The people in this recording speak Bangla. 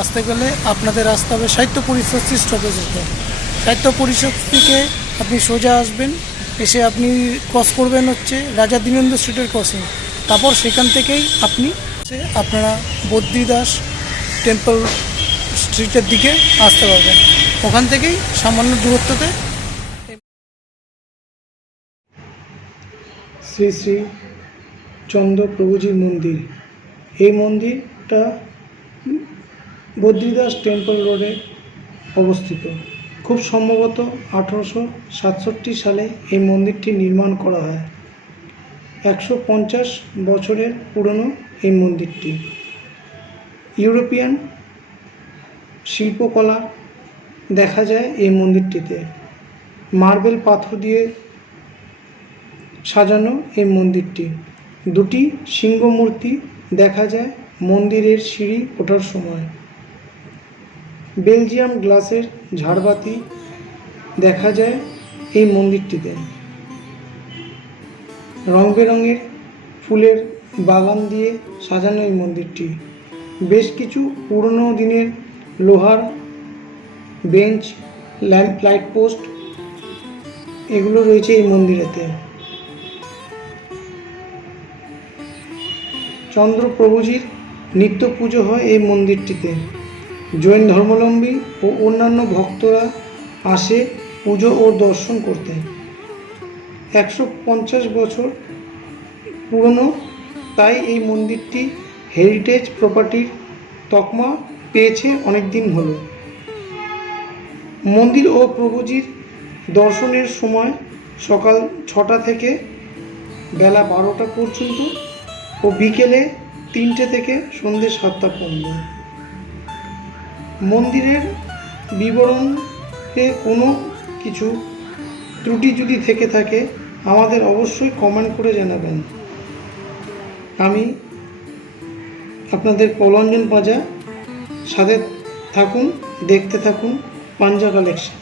আসতে গেলে আপনাদের আসতে হবে সাহিত্য পরিষদ স্টপেজে। সাহিত্য পরিষদ থেকে আপনি সোজা আসবেন, এসে আপনি ক্রস করবেন হচ্ছে রাজা দীনেন্দ্র স্ট্রিটের ক্রসিং। তারপর সেখান থেকেই আপনারা বদ্রীদাস টেম্পল স্ট্রিটের দিকে আসতে পারবেন। ওখান থেকেই সামান্য দূরত্বতে শ্রী শ্রী চন্দ্রপ্রভুজির মন্দির। এই মন্দিরটা বদ্রীদাস টেম্পল রোডে অবস্থিত। খুব সম্ভবত 1867 সালে এই মন্দিরটি নির্মাণ করা হয়। 150 বছরের পুরনো এই মন্দিরটি। ইউরোপিয়ান শিল্পকলা দেখা যায় এই মন্দিরটিতে। মার্বেল পাথর দিয়ে সাজানো এই মন্দিরটি। দুটি সিংহ মূর্তি দেখা যায় মন্দিরের সিঁড়ি ওঠার সময়। বেলজিয়াম গ্লাসের ঝাড়বাতি দেখা যায় এই মন্দিরটিতে। রং বেরঙের ফুলের বাগান দিয়ে সাজানো এই মন্দিরটি। বেশ কিছু পুরনো দিনের লোহার বেঞ্চ, ল্যাম্প, লাইট পোস্ট এগুলো রয়েছে এই মন্দিরেতে। চন্দ্রপ্রভুজির নিত্য পুজো হয় এই মন্দিরটিতে। জৈন ধর্মাবলম্বী ও অন্যান্য ভক্তরা আসে পুজো ও দর্শন করতে। 150 বছর পুরনো, তাই এই মন্দিরটি হেরিটেজ প্রপার্টির তকমা পেয়েছে অনেক দিন হলো। মন্দির ও প্রভুজির দর্শনের সময় সকাল 6টা থেকে বেলা 12টা পর্যন্ত ও বিকেলে 3টে থেকে সন্ধ্যে 7টা পর্যন্ত। মন্দিরের বিবরণে কোনো কিছু ত্রুটি যদি থেকে থাকে আমাদের অবশ্যই কমেন্ট করে জানাবেন। আমি আপনাদের পলঞ্জন পাঁজা, সাথে থাকুন, দেখতে থাকুন পাঞ্জা কালেকশন।